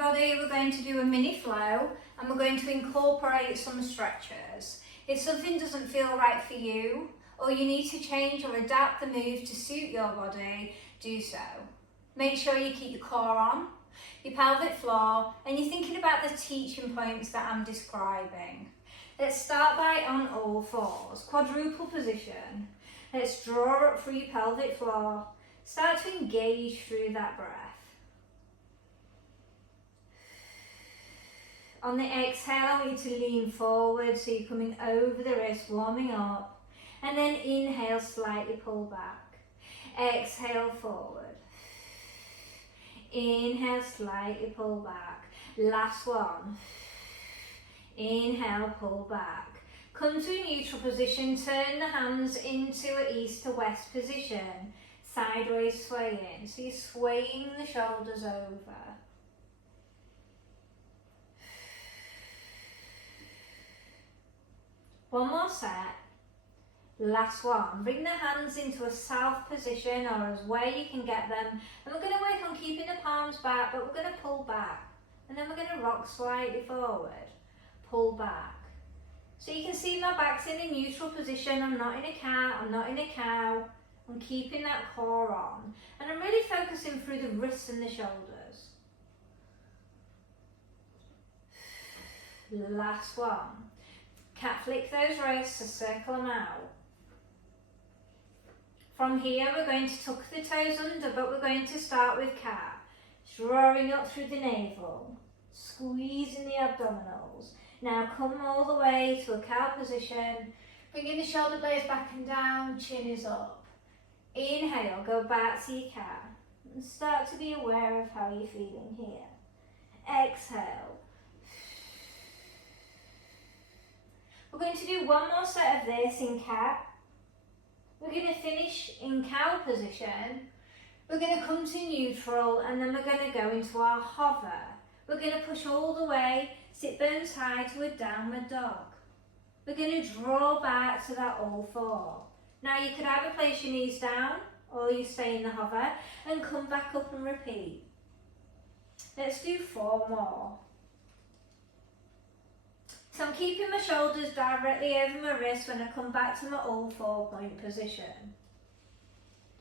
everybody, we're going to do a mini flow and we're going to incorporate some stretches. If something doesn't feel right for you, or you need to change or adapt the move to suit your body, do so. Make sure you keep your core on, your pelvic floor, and you're thinking about the teaching points that I'm describing. Let's start by on all fours, quadruple position. Let's draw up through your pelvic floor. Start to engage through that breath. On the exhale, I want you to lean forward, so you're coming over the wrist, warming up. And then inhale, slightly pull back. Exhale, forward. Inhale, slightly pull back. Last one. Inhale, pull back. Come to a neutral position, turn the hands into an east to west position. Sideways swaying, so you're swaying the shoulders over. One more set. Last one. Bring the hands into a south position or as where you can get them. And we're going to work on keeping the palms back, but we're going to pull back. And then we're going to rock slightly forward. Pull back. So you can see my back's in a neutral position. I'm not in a cat, I'm not in a cow. I'm keeping that core on. And I'm really focusing through the wrists and the shoulders. Last one. Cat flick those wrists, so circle them out. From here we're going to tuck the toes under, but we're going to start with cat. Drawing up through the navel, squeezing the abdominals. Now come all the way to a cow position, bringing the shoulder blades back and down, chin is up. Inhale, go back to your cat and start to be aware of how you're feeling here. Exhale. We're going to do one more set of this in cat. We're going to finish in cow position. We're going to come to neutral and then we're going to go into our hover. We're going to push all the way, sit bones high to a downward dog. We're going to draw back to that all four. Now you could either place your knees down or you stay in the hover and come back up and repeat. Let's do 4 more. So I'm keeping my shoulders directly over my wrist when I come back to my all 4-point position.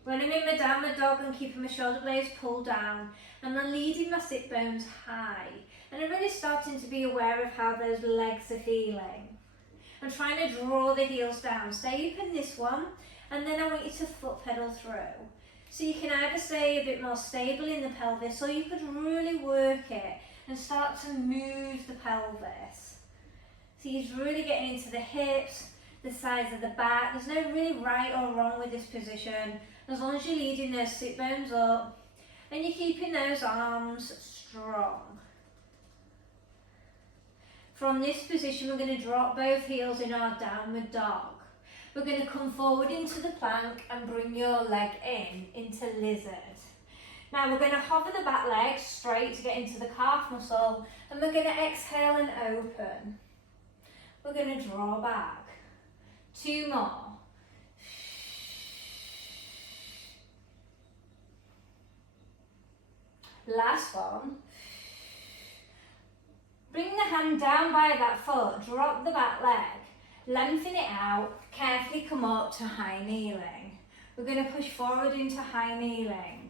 When I'm in my downward dog, I'm keeping my shoulder blades pulled down and I'm leading my sit bones high. And I'm really starting to be aware of how those legs are feeling. I'm trying to draw the heels down. Stay up in this one and then I want you to foot pedal through. So you can either stay a bit more stable in the pelvis or you could really work it and start to move the pelvis. So he's really getting into the hips, the sides of the back. There's no really right or wrong with this position, as long as you're leading those sit bones up and you're keeping those arms strong. From this position, we're going to drop both heels in our downward dog. We're going to come forward into the plank and bring your leg into lizard. Now we're going to hover the back leg straight to get into the calf muscle, and we're going to exhale and open. We're going to draw back. 2 more. Last one. Bring the hand down by that foot, drop the back leg, lengthen it out, carefully come up to high kneeling. We're going to push forward into high kneeling.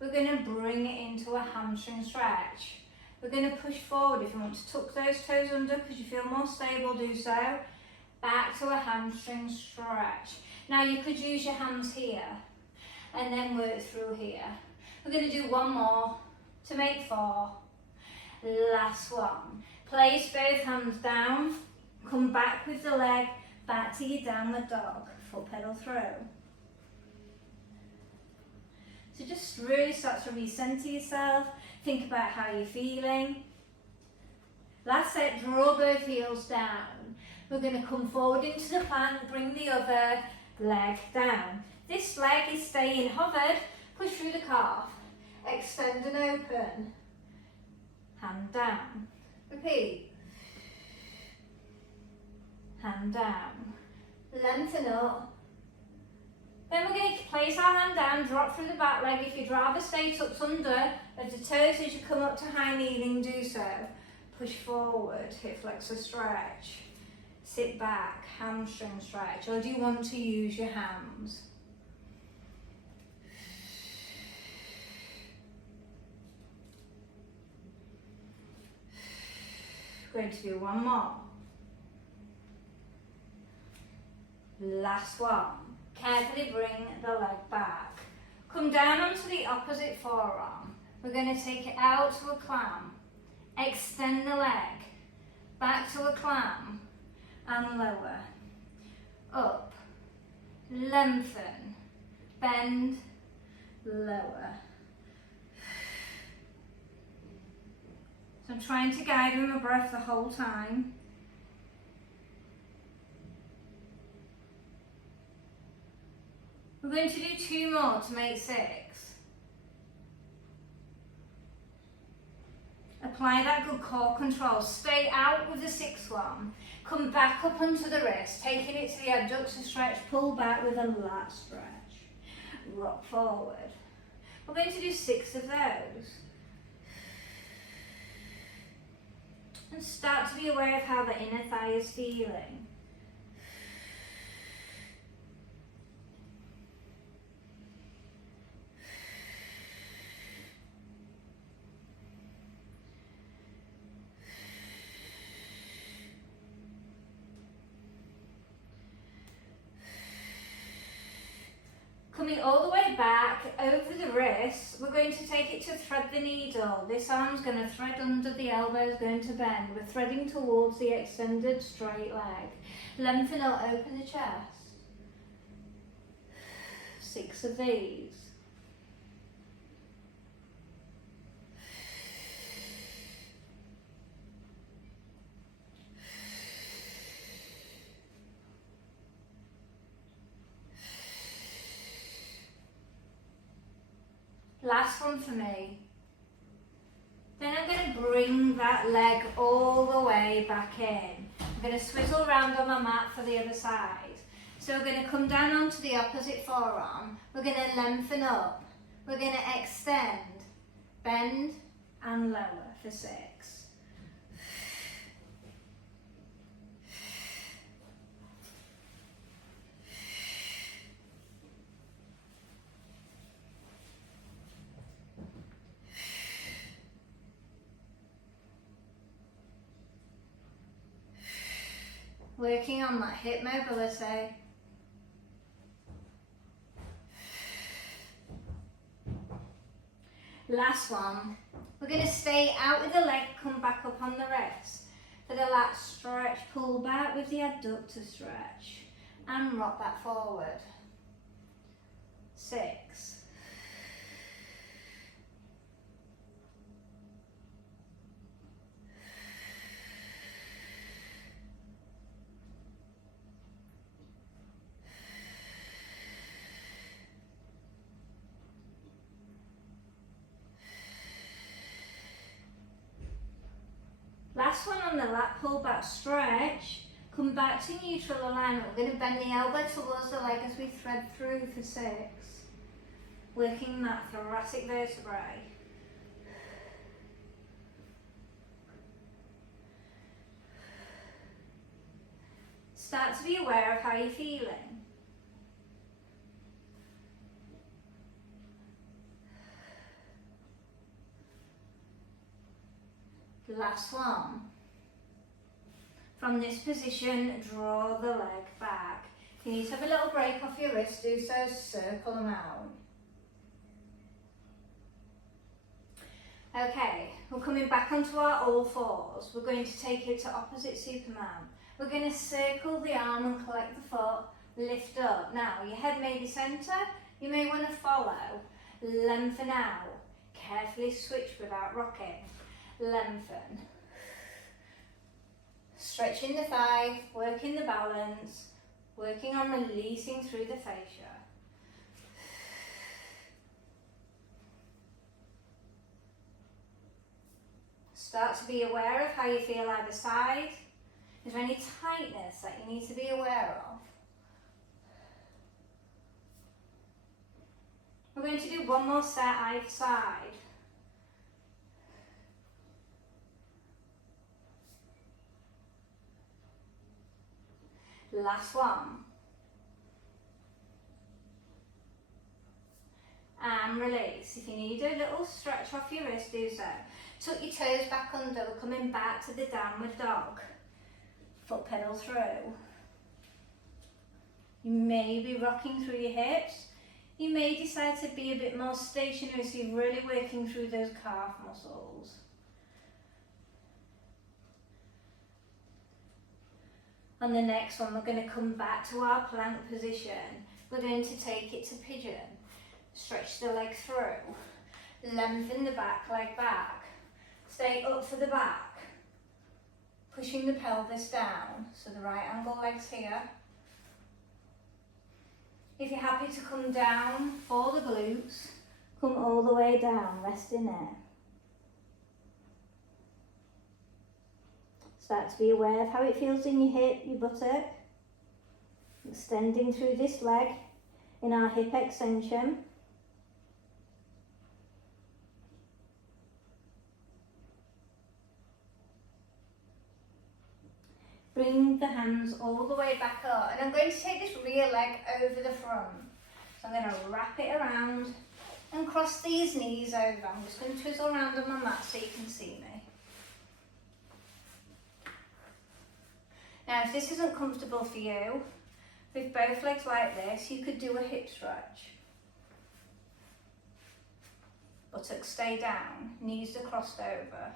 We're going to bring it into a hamstring stretch. We're going to push forward. If you want to tuck those toes under because you feel more stable, do so. Back to a hamstring stretch. Now you could use your hands here and then work through here. We're going to do 1 more to make 4. Last one. Place both hands down. Come back with the leg, back to your downward dog. Foot pedal through. So just really start to recenter yourself. Think about how you're feeling. Last set, draw both heels down. We're going to come forward into the plank, bring the other leg down. This leg is staying hovered, push through the calf, extend and open, hand down, repeat, hand down, lengthen up, Then we're going to place our hand down, drop through the back leg. If you'd rather stay tucked under of the toes as you come up to high kneeling, do so. Push forward, hip flexor stretch. Sit back, hamstring stretch. Or do you want to use your hands? We're going to do one more. Last one. Carefully bring the leg back. Come down onto the opposite forearm. We're going to take it out to a clam. Extend the leg. Back to a clam. And lower. Up. Lengthen. Bend. Lower. So I'm trying to guide with my breath the whole time. We're going to do 2 more to make 6. Apply that good core control. Stay out with the 6th one. Come back up onto the wrist, taking it to the adductor stretch. Pull back with a lat stretch. Rock forward. We're going to do 6 of those. And start to be aware of how the inner thigh is feeling. Coming all the way back over the wrist, we're going to take it to thread the needle. This arm's going to thread under, the elbow's going to bend. We're threading towards the extended straight leg. Lengthen up, open the chest. 6 of these. Last one for me. Then I'm going to bring that leg all the way back in. I'm going to swivel around on my mat for the other side. So we're going to come down onto the opposite forearm. We're going to lengthen up. We're going to extend, bend and lower for 6. Working on that hip mobility. Last one. We're going to stay out with the leg, come back up on the wrist. For the lat stretch, pull back with the adductor stretch and rock that forward. 6. Last one on the lat pull back stretch. Come back to neutral alignment. We're going to bend the elbow towards the leg as we thread through for 6. Working that thoracic vertebrae. Start to be aware of how you're feeling. Last one. From this position, draw the leg back. If you need to have a little break off your wrist, do so, circle them out. Okay, we're coming back onto our all fours. We're going to take it to opposite Superman. We're going to circle the arm and collect the foot, lift up. Now, your head may be centre, you may want to follow. Lengthen out. Carefully switch without rocking. Lengthen. Stretching the thigh, working the balance, working on releasing through the fascia. Start to be aware of how you feel either side. Is there any tightness that you need to be aware of? We're going to do one more set either side. Last one. And release. If you need a little stretch off your wrist, do so. Tuck your toes back under, we're coming back to the downward dog. Foot pedal through. You may be rocking through your hips. You may decide to be a bit more stationary, so you're really working through those calf muscles. On the next one, we're going to come back to our plank position. We're going to take it to pigeon. Stretch the leg through. Lengthen the back leg back. Stay up for the back. Pushing the pelvis down, so the right angle leg's here. If you're happy to come down for the glutes, come all the way down, resting there. Start to be aware of how it feels in your hip, your buttock. Extending through this leg in our hip extension. Bring the hands all the way back up, and I'm going to take this rear leg over the front. So I'm going to wrap it around and cross these knees over. I'm just going to twizzle around on my mat so you can see me. Now, if this isn't comfortable for you, with both legs like this, you could do a hip stretch. Buttocks stay down, knees are crossed over.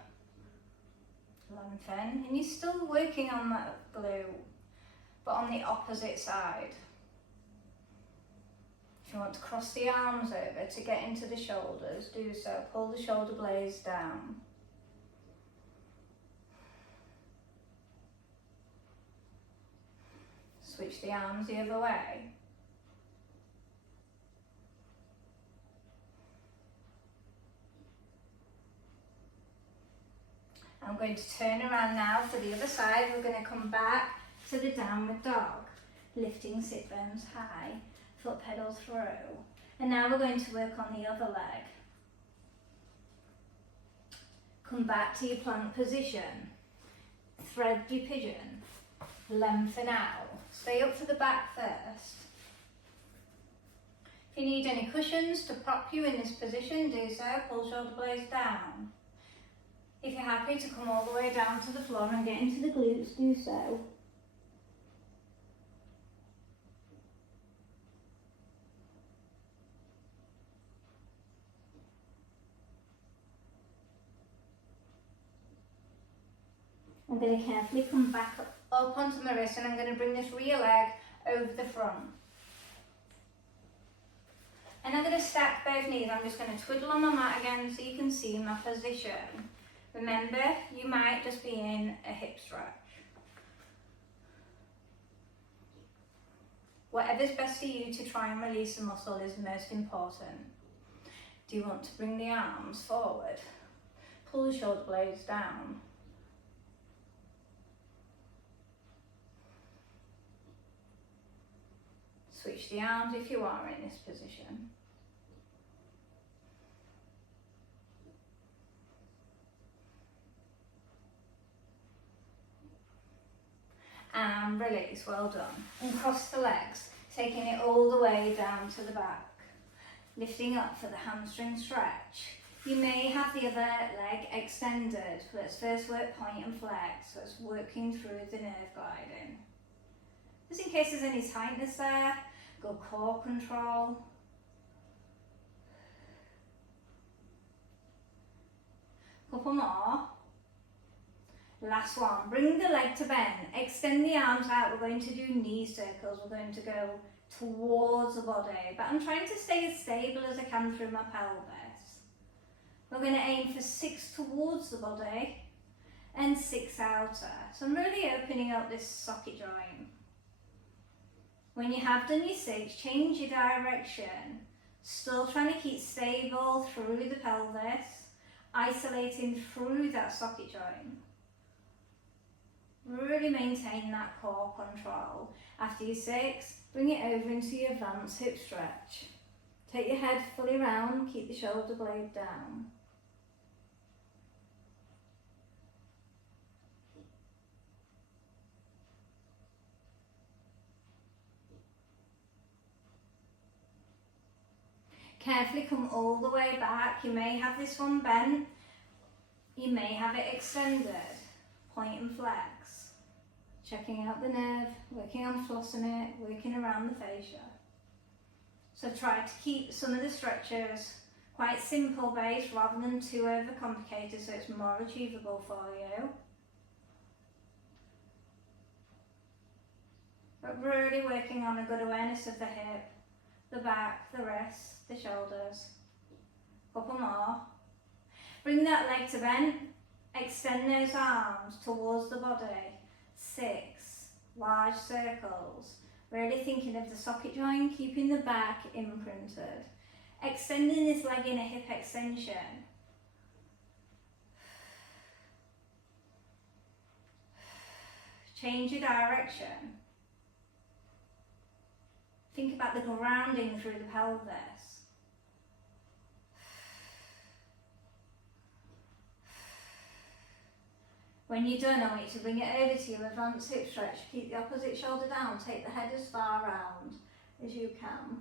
Lengthen, and you're still working on that glute, but on the opposite side. If you want to cross the arms over to get into the shoulders, do so. Pull the shoulder blades down. Switch the arms the other way. I'm going to turn around now for the other side. We're going to come back to the downward dog, lifting sit bones high, foot pedal through. And now we're going to work on the other leg. Come back to your plank position. Thread your pigeon. Lengthen out. Stay up for the back first. If you need any cushions to prop you in this position, do so. Pull shoulder blades down. If you're happy to come all the way down to the floor and get into the glutes, do so. I'm going to carefully come back up onto my wrist, and I'm going to bring this rear leg over the front. And I'm going to stack both knees. I'm just going to twiddle on my mat again so you can see my position. Remember, you might just be in a hip stretch. Whatever's best for you to try and release the muscle is most important. Do you want to bring the arms forward? Pull the shoulder blades down. Switch the arms if you are in this position. And release, well done. And cross the legs, taking it all the way down to the back. Lifting up for the hamstring stretch. You may have the other leg extended. Let's first work point and flex, so it's working through the nerve gliding. Just in case there's any tightness there, good core control. Couple more. Last one, bring the leg to bend, extend the arms out. We're going to do knee circles. We're going to go towards the body, but I'm trying to stay as stable as I can through my pelvis. We're going to aim for 6 towards the body and 6 outer. So I'm really opening up this socket joint. When you have done your 6, change your direction. Still trying to keep stable through the pelvis, isolating through that socket joint. Really maintain that core control. After your 6, bring it over into your advanced hip stretch. Take your head fully round, keep the shoulder blade down. Carefully come all the way back. You may have this one bent, you may have it extended. Point and flex. Checking out the nerve, working on flossing it, working around the fascia. So try to keep some of the stretches quite simple based rather than too overcomplicated so it's more achievable for you. But really working on a good awareness of the hip, the back, the wrists, the shoulders. Couple more. Bring that leg to bend. Extend those arms towards the body. 6 large circles. Really thinking of the socket joint, keeping the back imprinted. Extending this leg in a hip extension. Change your direction. Think about the grounding through the pelvis. When you're done, I want you to bring it over to your advanced hip stretch. Keep the opposite shoulder down. Take the head as far round as you can.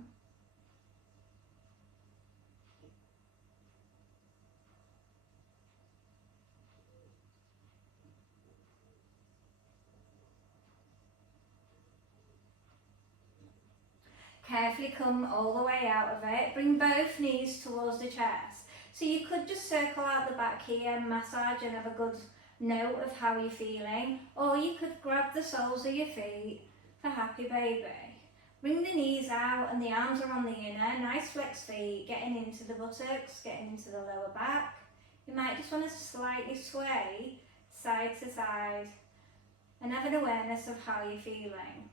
Carefully come all the way out of it. Bring both knees towards the chest. So you could just circle out the back here, massage and have a good note of how you're feeling. Or you could grab the soles of your feet for happy baby. Bring the knees out and the arms are on the inner. Nice flex feet, getting into the buttocks, getting into the lower back. You might just want to slightly sway side to side and have an awareness of how you're feeling.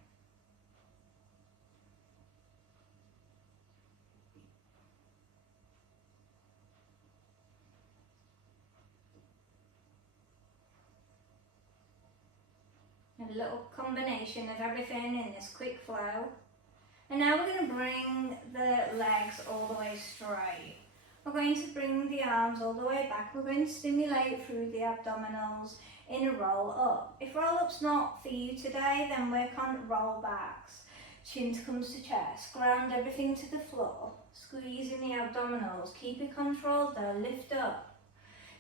A little combination of everything in this quick flow. And now we're going to bring the legs all the way straight. We're going to bring the arms all the way back. We're going to stimulate through the abdominals in a roll up. If roll up's not for you today, then work on roll backs. Chin comes to chest. Ground everything to the floor. Squeezing the abdominals. Keep it controlled though. Lift up.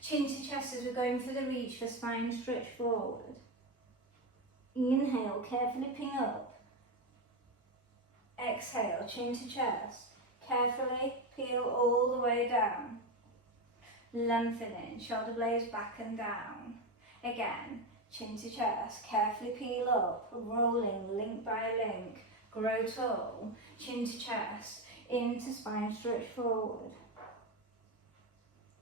Chin to chest as we're going for the reach for spine stretch forward. Inhale, carefully ping up. Exhale, chin to chest. Carefully peel all the way down. Lengthening, shoulder blades back and down. Again, chin to chest. Carefully peel up, rolling link by link. Grow tall, chin to chest. Into spine stretch forward.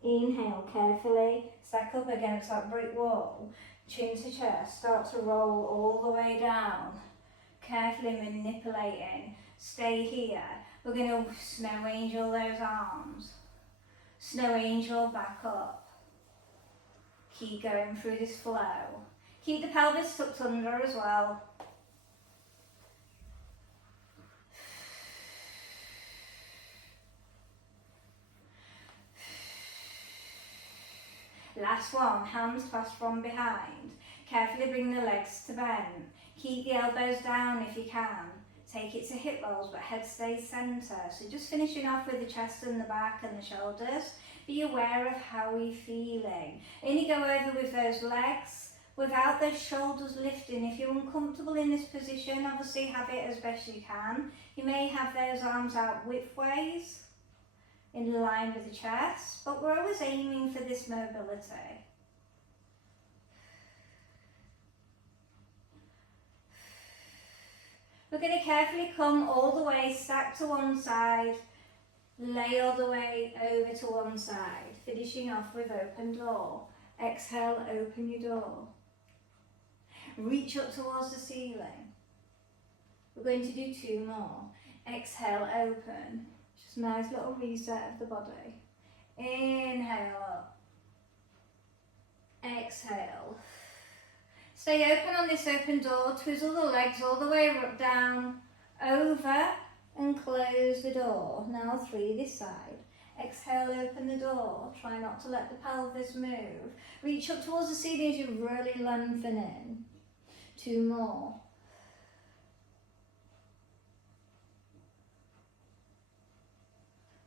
Inhale, carefully stack up against that brick wall. Chin to chest, start to roll all the way down. Carefully manipulating. Stay here. We're going to snow angel those arms. Snow angel back up. Keep going through this flow. Keep the pelvis tucked under as well. Last one, hands clasped from behind. Carefully bring the legs to bend. Keep the elbows down if you can. Take it to hip rolls, but head stays centre. So just finishing off with the chest and the back and the shoulders. Be aware of how we're feeling. Only go over with those legs without those shoulders lifting. If you're uncomfortable in this position, obviously have it as best you can. You may have those arms out widthways, in line with the chest, but we're always aiming for this mobility. We're going to carefully come all the way, stack to one side, lay all the way over to one side, finishing off with open door. Exhale, open your door. Reach up towards the ceiling. We're going to do 2 more. Exhale, open. Just a nice little reset of the body. Inhale up. Exhale. Stay open on this open door. Twizzle the legs all the way down, over and close the door. Now 3 this side. Exhale, open the door. Try not to let the pelvis move. Reach up towards the ceiling as you really lengthen in. 2 more.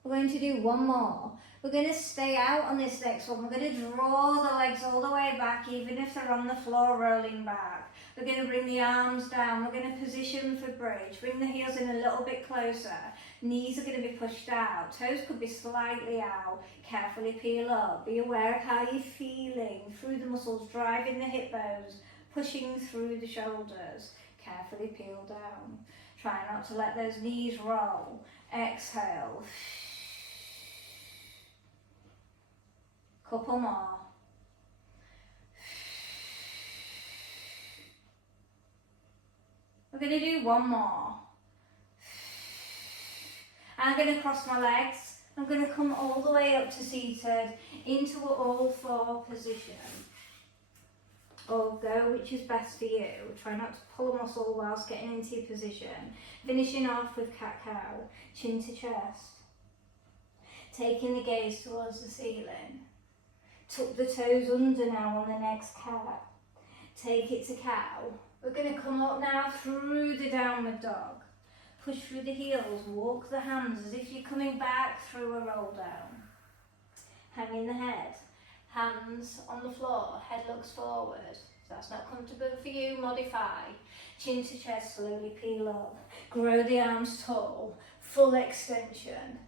We're going to do 1 more. We're going to stay out on this next one. We're going to draw the legs all the way back, even if they're on the floor rolling back. We're going to bring the arms down. We're going to position for bridge. Bring the heels in a little bit closer. Knees are going to be pushed out. Toes could be slightly out. Carefully peel up. Be aware of how you're feeling through the muscles, driving the hip bones, pushing through the shoulders. Carefully peel down. Try not to let those knees roll. Exhale. Couple more. We're going to do 1 more. I'm going to cross my legs. I'm going to come all the way up to seated into an all-4 position. Or go which is best for you. Try not to pull a muscle whilst getting into your position. Finishing off with cat-cow, chin to chest. Taking the gaze towards the ceiling. Tuck the toes under now on the next cat. Take it to cow. We're going to come up now through the downward dog. Push through the heels, walk the hands as if you're coming back through a roll down. Hanging the head, hands on the floor, head looks forward. If that's not comfortable for you, modify. Chin to chest, slowly peel up. Grow the arms tall, full extension.